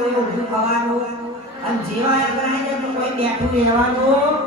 કોઈ ઊભું થવાનું અને જેવા એગ્રહ છે તો કોઈ બેઠું રહેવાનું?